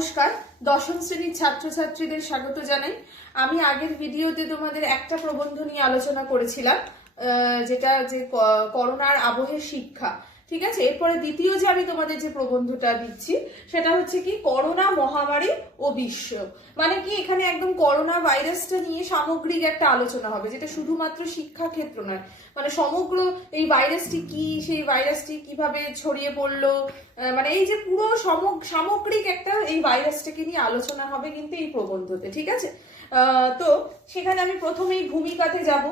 নমস্কার, দশম শ্রেণীর ছাত্রছাত্রীদের স্বাগত জানাই। আমি আগের ভিডিওতে তোমাদের একটা প্রবন্ধ নিয়ে আলোচনা করেছিলাম, যেটা যে করোনার আবহে শিক্ষা। ঠিক আছে, এরপরে দ্বিতীয় যে আমি তোমাদের যে প্রবন্ধটা দিচ্ছি সেটা হচ্ছে কি করোনা মহামারী ও বিশ্ব। মানে কি এখানে একদম করোনা ভাইরাসটা নিয়ে সামগ্রিক একটা আলোচনা হবে, যেটা শুধুমাত্র শিক্ষা ক্ষেত্র নয়, মানে সমগ্র এই ভাইরাসটি কি, সেই ভাইরাসটি কিভাবে ছড়িয়ে পড়লো, মানে এই যে পুরো সামগ্রিক একটা এই ভাইরাসটাকে নিয়ে আলোচনা হবে কিন্তু এই প্রবন্ধতে। ঠিক আছে, তো সেখানে আমি প্রথমেই ভূমিকাতে যাব।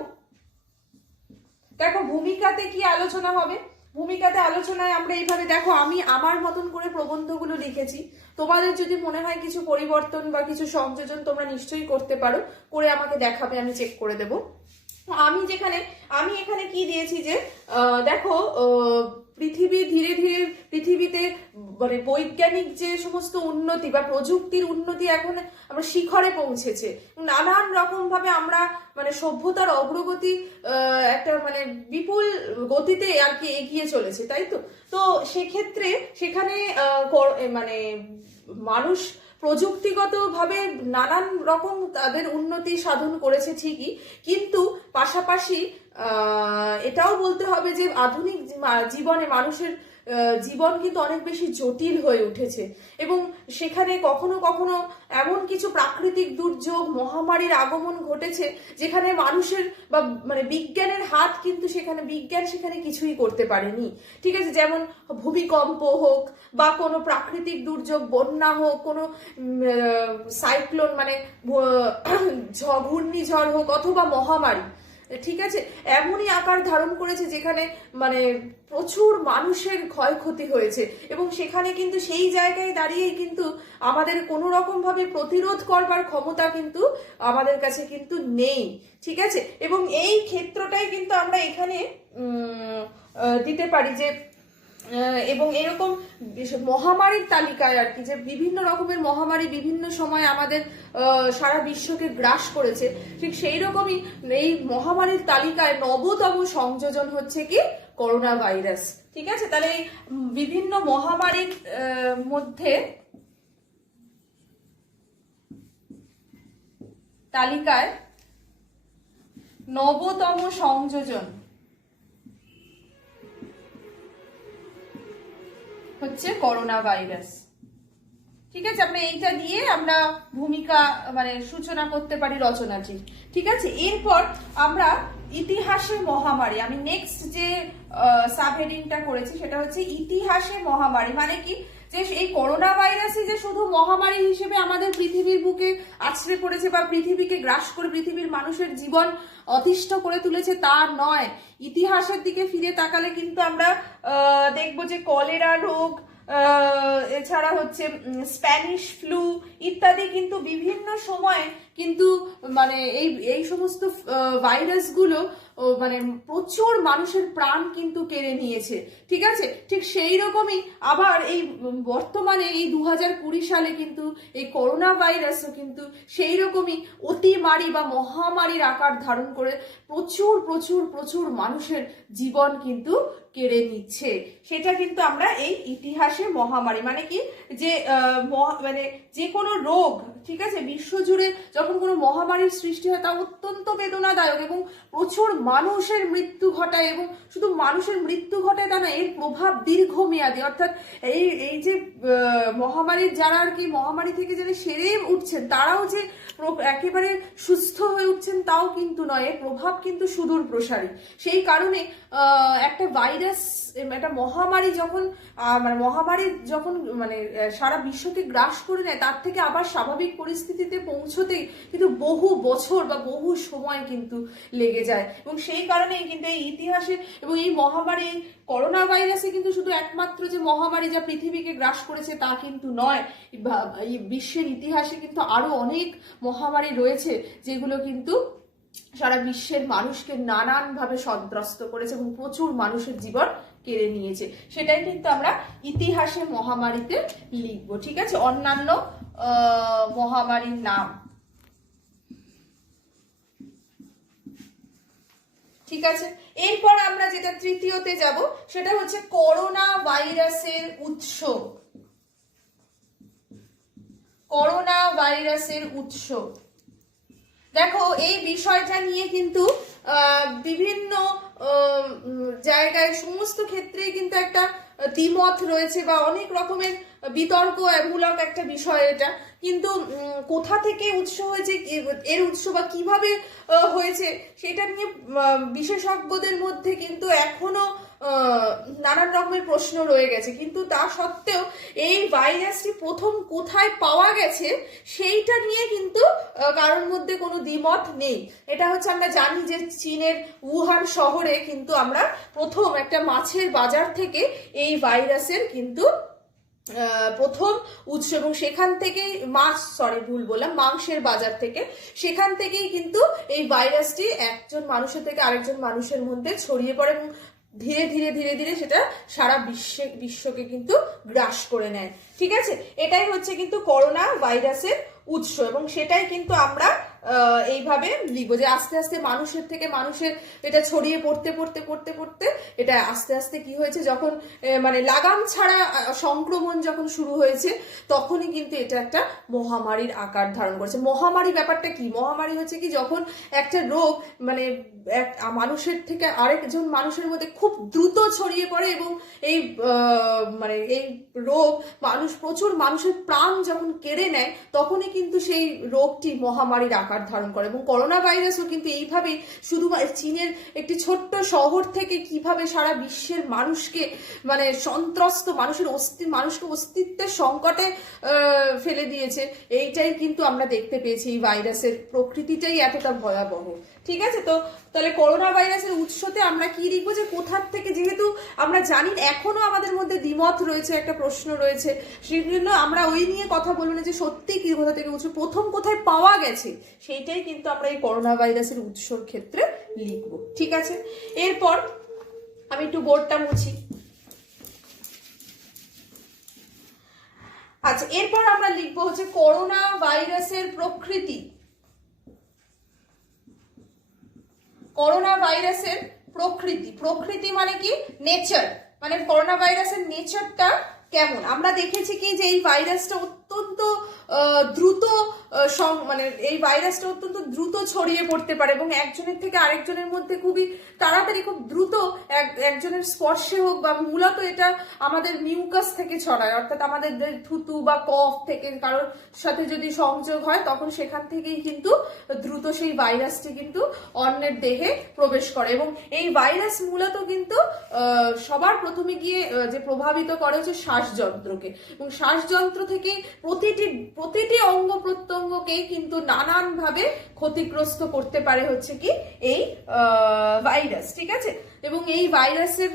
দেখো ভূমিকাতে কি আলোচনা হবে। ভূমিকাতে আলোচনায় আমরা এইভাবে, দেখো আমি আমার মতন করে প্রবন্ধগুলো লিখেছি। তোমাদের যদি মনে হয় কিছু পরিবর্তন বা কিছু সংযোজন তোমরা নিশ্চয়ই করতে পারো, করে আমাকে দেখাবে, আমি চেক করে দেব। আমি এখানে কি দিয়েছি যে দেখো পৃথিবী ধীরে ধীরে পৃথিবীতে মানে বৈজ্ঞানিক যে সমস্ত উন্নতি বা প্রযুক্তির উন্নতি এখন আমরা শিখরে পৌঁছেছে, নানান রকম ভাবে আমরা মানে সভ্যতার অগ্রগতি একটা মানে বিপুল গতিতে আর কি এগিয়ে চলেছে, তাই তো। তো সেক্ষেত্রে সেখানে মানে মানুষ প্রযুক্তিগত ভাবে নানান রকম তাদের উন্নতি সাধন করেছে ঠিকই, কিন্তু পাশাপাশি এটাও বলতে হবে যে আধুনিক জীবনে মানুষের জীবন কিন্তু অনেক বেশি জটিল হয়ে উঠেছে, এবং সেখানে কখনো কখনো এমন কিছু প্রাকৃতিক দুর্যোগ মহামারীর আগমন ঘটেছে যেখানে মানুষের বা মানে বিজ্ঞানের হাত কিন্তু বিজ্ঞান সেখানে কিছুই করতে পারেনি। ঠিক আছে, যেমন ভূমিকম্প হোক বা কোনো প্রাকৃতিক দুর্যোগ, বন্যা হোক, কোনো সাইক্লোন মানে ঘূর্ণিঝড় হোক, অথবা মহামারী, ঠিক আছে, এমনই আকার ধারণ করেছে যেখানে মানে প্রচুর মানুষের ক্ষয়ক্ষতি হয়েছে, এবং সেখানে কিন্তু সেই জায়গায় দাঁড়িয়েই কিন্তু আমাদের কোনো রকম ভাবে প্রতিরোধ করবার ক্ষমতা কিন্তু আমাদের কাছে কিন্তু নেই। ঠিক আছে, এবং এই ক্ষেত্রটাই কিন্তু আমরা এখানে দিতে পারি যে, এবং এরকম মহামারীর তালিকায় আর কি, যে বিভিন্ন রকমের মহামারী বিভিন্ন সময় আমাদের সারা বিশ্বকে গ্রাস করেছে, ঠিক সেই রকমই এই মহামারীর তালিকায় নবতম সংযোজন হচ্ছে কি করোনা ভাইরাস। ঠিক আছে, তাহলে এই বিভিন্ন মহামারীর মধ্যে তালিকায় নবতম সংযোজন হচ্ছে করোনা ভাইরাস। ঠিক আছে, আমরা এইটা দিয়ে আমরা ভূমিকা মানে সূচনা করতে পারি রচনাটি। ঠিক আছে, এরপর আমরা ইতিহাসে মহামারী, আমি নেক্সট যে সাবহেডিংটা করেছি সেটা হচ্ছে ইতিহাসে মহামারী। মানে কি যে এই করোনা ভাইরাসই যে শুধু মহামারী হিসেবে আমাদের পৃথিবীর বুকে আছড়ে পড়েছে বা পৃথিবীকে গ্রাস করে পৃথিবীর মানুষের জীবন অতিষ্ঠ করে তুলেছে তা নয়। ইতিহাসের দিকে ফিরে তাকালে কিন্তু আমরা দেখবো যে কলেরা রোগ, এছাড়া হচ্ছে স্প্যানিশ ফ্লু ইত্যাদি কিন্তু বিভিন্ন সময়ে কিন্তু মানে এই সমস্ত ভাইরাসগুলো মানে প্রচুর মানুষের প্রাণ কিন্তু কেড়ে নিয়েছে। ঠিক আছে, ঠিক সেই রকমই আবার এই বর্তমানে এই 2020 সালে কিন্তু এই করোনা ভাইরাসও কিন্তু সেই রকমই অতিমারী বা মহামারীর আকার ধারণ করে প্রচুর প্রচুর প্রচুর মানুষের জীবন কিন্তু কেড়ে নিচ্ছে। সেটা কিন্তু আমরা এই ইতিহাসে মহামারী মানে কি যে মানে যে কোনো রোগ, ঠিক আছে, বিশ্বজুড়ে যখন কোনো মহামারীর সৃষ্টি হয় তা অত্যন্ত বেদনাদায়ক এবং প্রচুর মানুষের মৃত্যু ঘটায়, এবং শুধু মানুষের মৃত্যু ঘটায় তা না, এর প্রভাব দীর্ঘমেয়াদী। অর্থাৎ এই যে মহামারীর যারা আর কি মহামারী থেকে যারা সেরে উঠছেন তারাও যে একেবারে সুস্থ হয়ে উঠছেন তাও কিন্তু নয়, এর প্রভাব কিন্তু সুদূর প্রসারী। সেই কারণে একটা ভাইরাস, একটা মহামারী যখন মানে সারা বিশ্বকে গ্রাস করে নেয়, তার থেকে আবার স্বাভাবিক পরিস্থিতিতে পৌঁছতেই কিন্তু বহু বছর বা বহু সময় কিন্তু লেগে যায়। এবং সেই কারণেই কিন্তু এই ইতিহাসে এবং এই মহামারী করোনা ভাইরাসে কিন্তু শুধু একমাত্র যে মহামারী যা পৃথিবীকে গ্রাস করেছে তা কিন্তু নয়, এই বিশ্বের ইতিহাসে কিন্তু আরো অনেক মহামারী রয়েছে যেগুলো কিন্তু সারা বিশ্বের মানুষকে নানান ভাবে সন্ত্রস্ত করেছে এবং প্রচুর মানুষের জীবন কেড়ে নিয়েছে। সেটাই কিন্তু আমরা ইতিহাসে মহামারীতে লিখবো। ঠিক আছে, অন্যান্য মহামারীর নাম। ঠিক আছে, এরপর আমরা যেটা তৃতীয়তে যাব সেটা হচ্ছে করোনা ভাইরাসের উৎস। করোনা ভাইরাসের উৎস। দেখো এই বিষয়টা নিয়ে কিন্তু বিভিন্ন জায়গায় সমস্ত ক্ষেত্রেই কিন্তু একটা দ্বিমত রয়েছে বা অনেক রকমের বিতর্ক মূলক একটা বিষয় এটা। কিন্তু কোথা থেকে উৎস হয়েছে, এর উৎস বা কিভাবে হয়েছে সেটা নিয়ে বিশেষজ্ঞদের মধ্যে কিন্তু এখনো নানান রকমের প্রশ্ন রয়ে গেছে। কিন্তু তা সত্ত্বেও এই ভাইরাসটি প্রথম কোথায় পাওয়া গেছে সেইটা নিয়ে কিন্তু কারোর মধ্যে কোনো দ্বিমত নেই। এটা হচ্ছে আমরা জানি যে চীনের উহান শহরে কিন্তু আমরা প্রথম একটা মাছের বাজার থেকে এই ভাইরাসের কিন্তু প্রথম উৎস, এবং সেখান থেকেই মাংসের বাজার থেকে, সেখান থেকেই কিন্তু এই ভাইরাসটি একজন মানুষের থেকে আরেকজন মানুষের মধ্যে ছড়িয়ে পড়ে এবং ধীরে ধীরে ধীরে ধীরে সেটা সারা বিশ্বকে কিন্তু গ্রাস করে নেয়। ঠিক আছে, এটাই হচ্ছে কিন্তু করোনা ভাইরাসের উৎস, এবং সেটাই কিন্তু আমরা এইভাবে লিখবো যে আস্তে আস্তে মানুষের থেকে মানুষের এটা ছড়িয়ে পড়তে পড়তে পড়তে পড়তে এটা আস্তে আস্তে কি হয়েছে, যখন মানে লাগাম ছাড়া সংক্রমণ যখন শুরু হয়েছে তখনই কিন্তু এটা একটা মহামারীর আকার ধারণ করেছে। মহামারী ব্যাপারটা কি? মহামারী হচ্ছে কি, যখন একটা রোগ মানে এক মানুষের থেকে আরেকজন মানুষের মধ্যে খুব দ্রুত ছড়িয়ে পড়ে এবং এই মানে এই রোগ প্রচুর মানুষের প্রাণ যখন কেড়ে নেয় তখনই কিন্তু সেই রোগটি মহামারীর আকার ধারণ করে। এবং করোনা ভাইরাসও কিন্তু এইভাবেই শুধুমাত্র চীনের একটি ছোট্ট শহর থেকে কিভাবে সারা বিশ্বের মানুষকে মানে সন্ত্রস্ত, মানুষকে অস্তিত্বের সংকটে ফেলে দিয়েছে, এইটাই কিন্তু আমরা দেখতে পেয়েছি। এই ভাইরাসের প্রকৃতিটাই এতটা ভয়াবহ। ঠিক আছে, তো তাহলে করোনা ভাইরাসের উৎসতে আমরা কি লিখবো, যে কোথার থেকে, যেহেতু আমরা জানি এখনো আমাদের মধ্যে দ্বিমত রয়েছে, একটা প্রশ্ন রয়েছে, সেই জন্য আমরা ওই নিয়ে কথা বলবো না যে সত্যি কি কোথা থেকে উৎস, প্রথম কোথায় পাওয়া গেছে সেইটাই কিন্তু আমরা এই করোনা ভাইরাসের উৎসর ক্ষেত্রে লিখবো। ঠিক আছে, এরপর আমি একটু বোর্ডটা মুছি। আচ্ছা, এরপর আমরা লিখবো হচ্ছে করোনা ভাইরাসের প্রকৃতি। করোনা ভাইরাসের প্রকৃতি মানে কি? নেচার, মানে করোনা ভাইরাসের নেচারটা কেমন। আমরা দেখেছি কি যে এই ভাইরাসটা অত্যন্ত দ্রুত মানে এই ভাইরাসটা অত্যন্ত দ্রুত ছড়িয়ে পড়তে পারে এবং একজনের থেকে আরেকজনের মধ্যে খুবই তাড়াতাড়ি, খুব দ্রুত একজনের স্পর্শে হোক বা মূলত এটা আমাদের মিউকাস থেকে ছড়ায়, অর্থাৎ আমাদের থুতু বা কফ থেকে কারোর সাথে যদি সংযোগ হয় তখন সেখান থেকেই কিন্তু দ্রুত সেই ভাইরাসটি কিন্তু অন্যের দেহে প্রবেশ করে। এবং এই ভাইরাস মূলত কিন্তু সবার প্রথমে গিয়ে যে প্রভাবিত করে হচ্ছে শ্বাসযন্ত্রকে, এবং শ্বাসযন্ত্র থেকে প্রতিটি অঙ্গ প্রত্যঙ্গকেই কিন্তু নানান ভাবে ক্ষতিগ্রস্ত করতে পারে হচ্ছে কি এই ভাইরাস। ঠিক আছে, এবং এই ভাইরাসের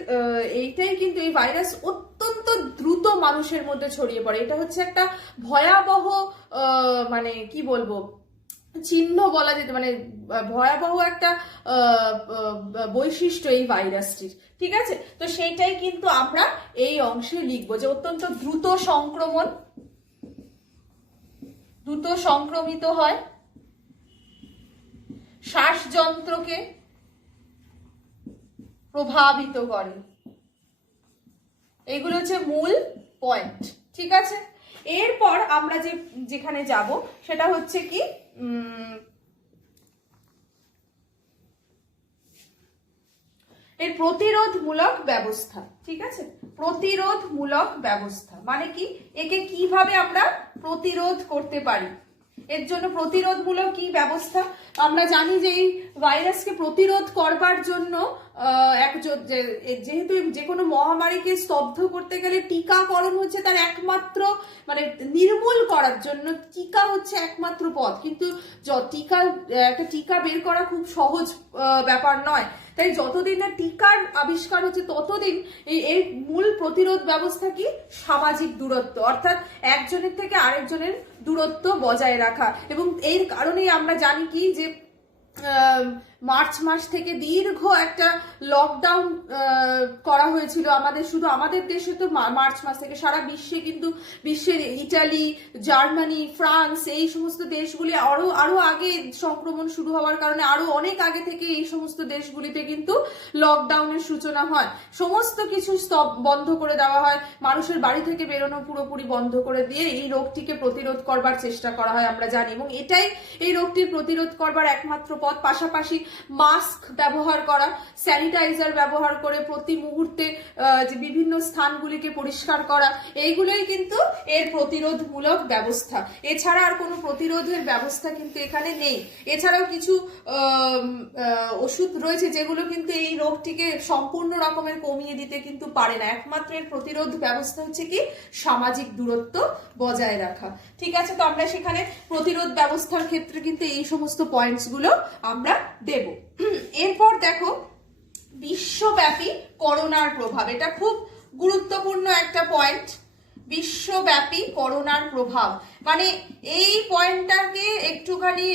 এইটাই কিন্তু এই ভাইরাস অত্যন্ত দ্রুত মানুষের মধ্যে ছড়িয়ে পড়ে। এটা হচ্ছে একটা ভয়াবহ মানে কি বলবো চিহ্ন বলা যেতে, মানে ভয়াবহ একটা বৈশিষ্ট্য এই ভাইরাসটির। ঠিক আছে, তো সেইটাই কিন্তু আমরা এই অংশে লিখবো যে অত্যন্ত দ্রুত সংক্রমিত হয়, শ্বাসযন্ত্রকে প্রভাবিত করে। এইগুলো হচ্ছে মূল পয়েন্ট। ঠিক আছে, এরপর আমরা যেখানে যাব সেটা হচ্ছে কি এর প্রতিরোধমূলক ব্যবস্থা। ঠিক আছে, প্রতিরোধমূলক ব্যবস্থা মানে কি, একে কিভাবে আমরা প্রতিরোধ করতে পারি, এর জন্য প্রতিরোধমূলক কি ব্যবস্থা। আমরা জানি যে এই ভাইরাসকে প্রতিরোধ করবার জন্য যেহেতু যে কোনো মহামারীকে স্তব্ধ করতে গেলে টিকাকরণ হচ্ছে তার একমাত্র, মানে নির্মূল করার জন্য টিকা হচ্ছে একমাত্র পথ। কিন্তু একটা টিকা বের করা খুব সহজ ব্যাপার নয়, তাই যতদিন না টিকার আবিষ্কার হচ্ছে ততদিন এই মূল প্রতিরোধ ব্যবস্থা কি, সামাজিক দূরত্ব, অর্থাৎ একজনের থেকে আরেকজনের দূরত্ব বজায় রাখা। এবং এর কারণেই আমরা জানি কি যে মার্চ মাস থেকে দীর্ঘ একটা লকডাউন করা হয়েছিল আমাদের, শুধু আমাদের দেশে তো মার্চ মাস থেকে, সারা বিশ্বে কিন্তু, বিশ্বের ইটালি, জার্মানি, ফ্রান্স এই সমস্ত দেশগুলি আরো আগে সংক্রমণ শুরু হওয়ার কারণে আরো অনেক আগে থেকে এই সমস্ত দেশগুলিতে কিন্তু লকডাউনের সূচনা হয়। সমস্ত কিছু বন্ধ করে দেওয়া হয়, মানুষের বাড়ি থেকে বেরোনো পুরোপুরি বন্ধ করে দিয়ে এই রোগটিকে প্রতিরোধ করবার চেষ্টা করা হয়, আমরা জানি। এবং এটাই এই রোগটির প্রতিরোধ করবার একমাত্র পথ। পাশাপাশি মাস্ক ব্যবহার করা, স্যানিটাইজার ব্যবহার করে প্রতি মুহূর্তে যে বিভিন্ন স্থানগুলিকে পরিষ্কার করা, এইগুলোই কিন্তু এর প্রতিরোধমূলক ব্যবস্থা। এছাড়া আর কোনো প্রতিরোধের ব্যবস্থা কিন্তু এখানে নেই। এছাড়াও কিছু ওষুধ রয়েছে যেগুলো কিন্তু এই রোগটিকে সম্পূর্ণ রকমের কমিয়ে দিতে কিন্তু পারে না। একমাত্র এর প্রতিরোধ ব্যবস্থা হচ্ছে কি সামাজিক দূরত্ব বজায় রাখা। ঠিক আছে, তো আমরা সেখানে প্রতিরোধ ব্যবস্থার ক্ষেত্রে কিন্তু এই সমস্ত পয়েন্টস গুলো আমরা দেব। এরপর দেখো বিশ্বব্যাপী করোনার প্রভাব, এটা খুব গুরুত্বপূর্ণ একটা পয়েন্ট। বিশ্বব্যাপী করোনার প্রভাব মানে এই পয়েন্টটাকে একটুখানি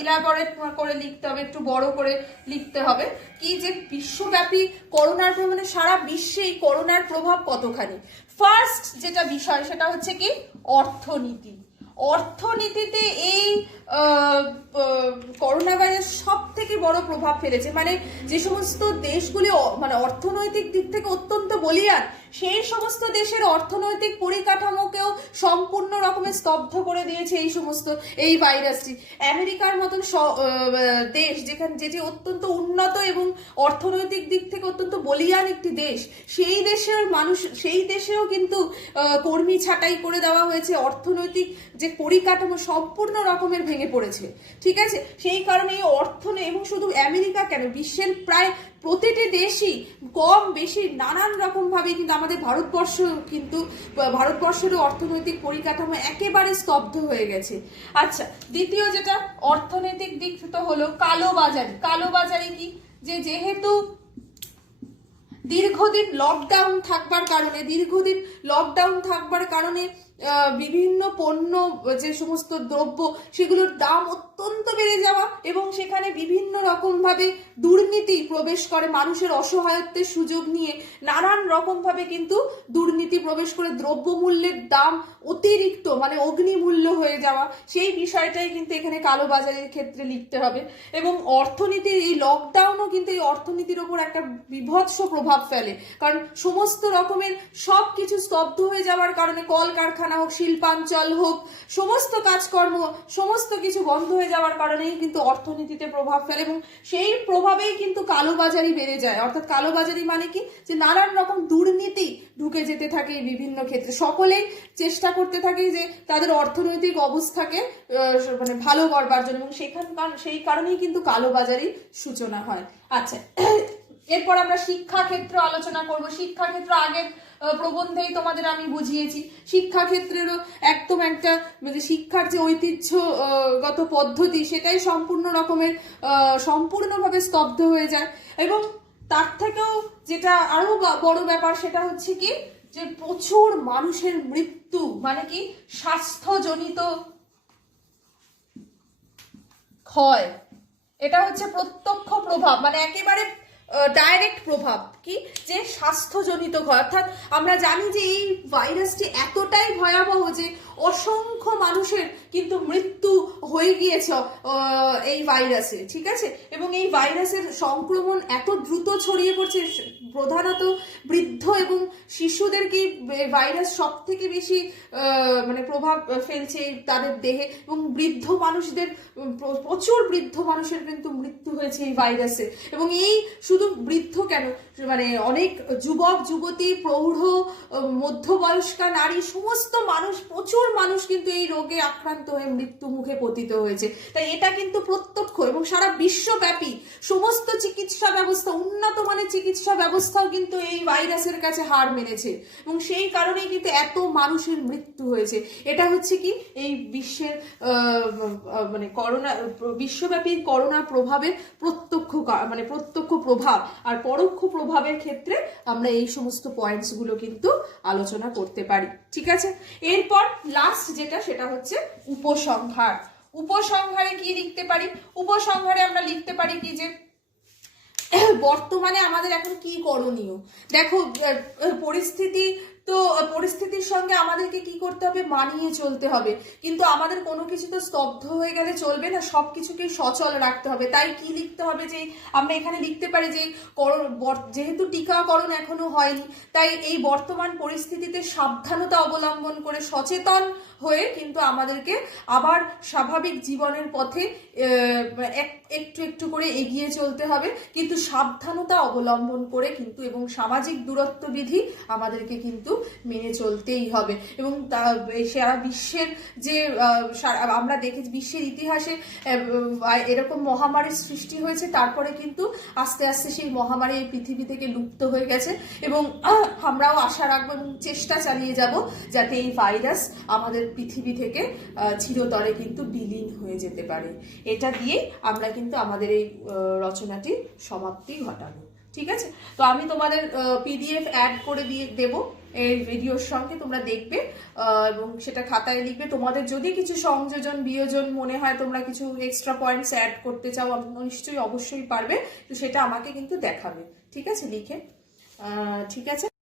ইলাবোরেট করে লিখতে হবে, একটু বড় করে লিখতে হবে। কি যে বিশ্বব্যাপী করোনার প্রভাব মানে সারা বিশ্বে এই করোনার প্রভাব কতখানি। ফার্স্ট যেটা বিষয় সেটা হচ্ছে কি অর্থনীতি। অর্থনীতিতে এই করোনা ভাইরাস সব থেকে বড় প্রভাব ফেলেছে। মানে যে সমস্ত দেশগুলি মানে অর্থনৈতিক দিক থেকে অত্যন্ত বলিয়ান, সেই সমস্ত দেশের অর্থনৈতিক পরিকাঠামোকেও সম্পূর্ণ রকমের স্তব্ধ করে দিয়েছে এই ভাইরাসটি। আমেরিকার মতন দেশ যেখানে যে অত্যন্ত উন্নত এবং অর্থনৈতিক দিক থেকে অত্যন্ত বলিয়ান একটি দেশ, সেই দেশের মানুষ, সেই দেশেও কিন্তু কর্মী ছাঁটাই করে দেওয়া হয়েছে। অর্থনৈতিক যে পরিকাঠামো সম্পূর্ণ রকমের ভেঙে পড়েছে। ঠিক আছে, সেই কারণে এই এবং শুধু আমেরিকা কেন, বিশ্বের প্রায় প্রতিটি দেশই কম বেশি নানান রকম ভাবে কিন্তু আমাদের ভারতবর্ষেরও অর্থনৈতিক পরিকাঠামো একেবারে স্তব্ধ হয়ে গেছে। আচ্ছা, দ্বিতীয় যেটা অর্থনৈতিক দিক তো হলো কালোবাজারি। কালোবাজারি কি, যেহেতু দীর্ঘদিন লকডাউন থাকবার কারণে বিভিন্ন পণ্য, যে সমস্ত দ্রব্য, সেগুলোর দাম অত্যন্ত বেড়ে যাওয়া এবং সেখানে বিভিন্ন রকম ভাবে দুর্নীতি প্রবেশ করে। মানুষের অসহায়ত্বের সুযোগ নিয়ে নানান রকম ভাবে কিন্তু দুর্নীতি প্রবেশ করে দ্রব্য মূল্যের দাম অতিরিক্ত মানে অগ্নিমূল্য হয়ে যাওয়া, সেই বিষয়টাই কিন্তু এখানে কালোবাজারের ক্ষেত্রে লিখতে হবে। এবং অর্থনীতির এই লকডাউনও কিন্তু এই অর্থনীতির ওপর একটা বিভৎস প্রভাব ফেলে, কারণ সমস্ত রকমের সব কিছু স্তব্ধ হয়ে যাওয়ার কারণে কলকারখানা হোক, শিল্পাঞ্চল হোক, সমস্ত কাজকর্ম সমস্ত কিছু বন্ধ হয়ে যাওয়ার কারণেই কিন্তু অর্থনীতিতে প্রভাব ফেলে এবং সেই প্রভাবেই কিন্তু কালোবাজারি বেড়ে যায়। অর্থাৎ কালোবাজারি মানে কি, যে নানান রকম দুর্নীতি ঢুকে যেতে থাকে বিভিন্ন ক্ষেত্রে। সকলেই চেষ্টা করতে থাকে যে তাদের অর্থনৈতিক অবস্থাকে মানে ভালো করবার জন্য, এবং সেই কারণেই কিন্তু কালোবাজারির সূচনা হয়। আচ্ছা, এরপর আমরা শিক্ষাক্ষেত্র আলোচনা করব। শিক্ষাক্ষেত্র আগের প্রবন্ধেই তোমাদের আমি বুঝিয়েছি। শিক্ষাক্ষেত্রেরও একদম একটা মানে শিক্ষার যে ঐতিহ্যগত পদ্ধতি সেটাই সম্পূর্ণভাবে স্তব্ধ হয়ে যায়। এবং তার থেকেও যেটা আরো বড় ব্যাপার সেটা হচ্ছে কি, যে প্রচুর মানুষের মৃত্যু, মানে কি স্বাস্থ্যজনিত ক্ষয়। এটা হচ্ছে প্রত্যক্ষ প্রভাব, মানে একেবারে ডাইরেক্ট প্রভাব কি, যে স্বাস্থ্যজনিত ক্ষয়। অর্থাৎ আমরা জানি যে এই ভাইরাসটি এতটাই ভয়াবহ যে অসংখ্য মানুষের কিন্তু মৃত্যু হয়ে গিয়েছে এই ভাইরাসে। ঠিক আছে, এবং এই ভাইরাসের সংক্রমণ এত দ্রুত ছড়িয়ে পড়ছে, প্রধানত বৃদ্ধ এবং শিশুদেরকে ভাইরাস সব থেকে বেশি মানে প্রভাব ফেলছে তাদের দেহে, এবং প্রচুর বৃদ্ধ মানুষের কিন্তু মৃত্যু হয়েছে এই ভাইরাসে। এবং এই শুধু বৃদ্ধ কেন, মানে অনেক যুবক যুবতী, প্রৌঢ়, মধ্যবয়স্কা নারী, সমস্ত মানুষ, প্রচুর মানুষ কিন্তু এই রোগে আক্রান্ত হয়ে মৃত্যু মুখে পতিত হয়েছে। তাই এটা কিন্তু প্রত্যক্ষ, এবং সারা বিশ্বব্যাপী সমস্ত চিকিৎসা ব্যবস্থা, উন্নত মানের চিকিৎসা ব্যবস্থাও কিন্তু এই ভাইরাসের কাছে হার মেনেছে, এবং সেই কারণেই কিন্তু এত মানুষের মৃত্যু হয়েছে। এটা হচ্ছে কি এই বিশ্বের মানে বিশ্বব্যাপী করোনা প্রভাবের প্রত্যক্ষ প্রভাব। আর পরোক্ষ প্রভাবের ক্ষেত্রে আমরা এই সমস্ত পয়েন্টস গুলো কিন্তু আলোচনা করতে পারি। ঠিক আছে, এরপর লাস্ট যেটা সেটা হচ্ছে উপসংহার। উপসংহারে কি লিখতে পারি? উপসংহারে আমরা লিখতে পারি কি যে বর্তমানে আমাদের এখন কি করণীয়। দেখো পরিস্থিতি তো পরিস্থিতির সঙ্গে আমাদেরকে কি করতে হবে, মানিয়ে চলতে হবে, কিন্তু আমাদের কোনো কিছু তো স্তব্ধ হয়ে গেলে চলবে না, সবকিছুকেই সচল রাখতে হবে। তাই কি লিখতে হবে যে আমরা এখানে লিখতে পারি যে যেহেতু টিকাকরণ এখনো হয়নি, তাই এই বর্তমান পরিস্থিতিতে সাবধানতা অবলম্বন করে সচেতন হয়ে কিন্তু আমাদেরকে আবার স্বাভাবিক জীবনের পথে একটু একটু করে এগিয়ে চলতে হবে, কিন্তু সাবধানতা অবলম্বন করে কিন্তু, এবং সামাজিক দূরত্ব বিধি আমাদেরকে কিন্তু মেনে চলতেই হবে। এবং সারা বিশ্বের যে আমরা দেখেছি বিশ্বের ইতিহাসে এরকম মহামারীর সৃষ্টি হয়েছে, তারপরে কিন্তু আস্তে আস্তে সেই মহামারী এই পৃথিবী থেকে লুপ্ত হয়ে গেছে, এবং আমরাও আশা রাখবো এবং চেষ্টা চালিয়ে যাব যাতে এই ভাইরাস আমাদের পৃথিবী থেকে চিরতরে কিন্তু বিলীন হয়ে যেতে পারে। এটা দিয়ে আমরা কিন্তু আমাদের এই রচনাটি সমাপ্তি ঘটাবো। ঠিক আছে, তো আমি তোমাদের পিডিএফ অ্যাড করে দিয়ে দেবো এই ভিডিওর সঙ্গে, তোমরা দেখবে এবং সেটা খাতায় লিখবে। তোমাদের যদি কিছু সংযোজন বিয়োজন মনে হয়, তোমরা কিছু এক্সট্রা পয়েন্টস অ্যাড করতে চাও, নিশ্চয়ই অবশ্যই পারবে, তো সেটা আমাকে কিন্তু দেখাবে। ঠিক আছে, লিখে। ঠিক আছে।